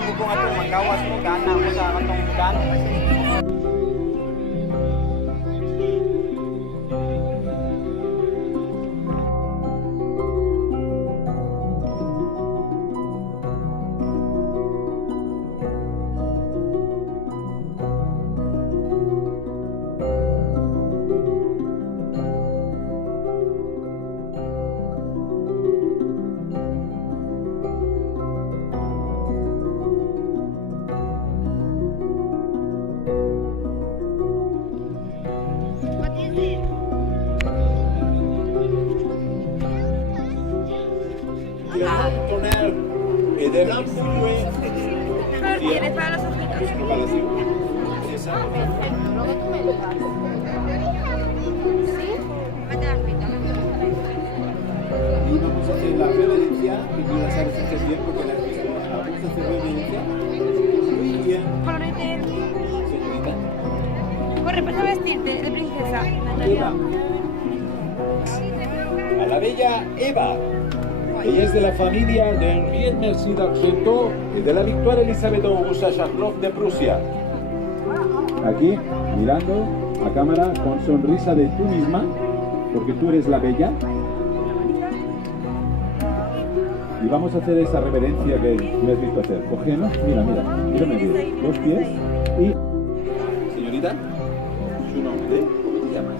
Ganahan ko kung atong magawas mo, gana ko sa atong gano. Poner de l'ampoule Tiene para los ojitos. Esa. Perfecto, luego tú me lo das. ¿Sí? Mete las pitas. Y vamos a hacer la reverencia, que tú la sabes hacer bien porque la has visto. Vamos a hacer reverencia. Muy bien, Correte. señorita. Corre, pasa a vestirte de princesa. Eva. A la bella Eva. Ella es de la familia de Henriette Merci d'Argenteau y de la Victoire Elisabeth Augusta Charlotte de Prusia. Aquí, mirando a cámara con sonrisa de tú misma, porque tú eres la bella. Y vamos a hacer esa reverencia que me has visto hacer. Cógenos, mírame bien. Los pies y... Señorita, su nombre, ¿cómo te llamas?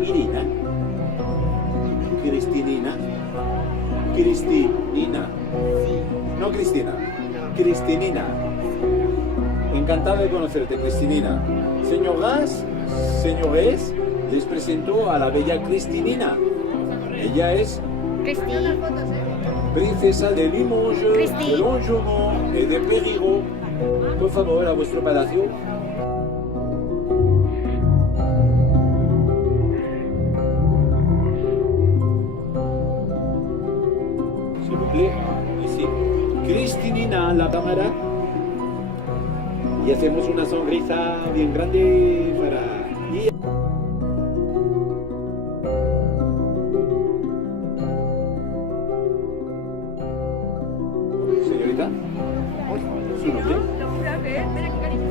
Irina. Cristinina. Cristinina. No Cristina. Cristinina. Encantado de conocerte, Cristinina. Señoras, señores, les presento a la bella Cristinina. Ella es Cristi. princesa de Limoges, Cristi. de Longeron y de Périgueux. Por favor, a vuestro palacio. S'il vous plaît, ici. Cristinina, la cámara. Y hacemos una sonrisa bien grande para... Y... Señorita, su nombre. Locura, ¿ves? Mira qué cariño.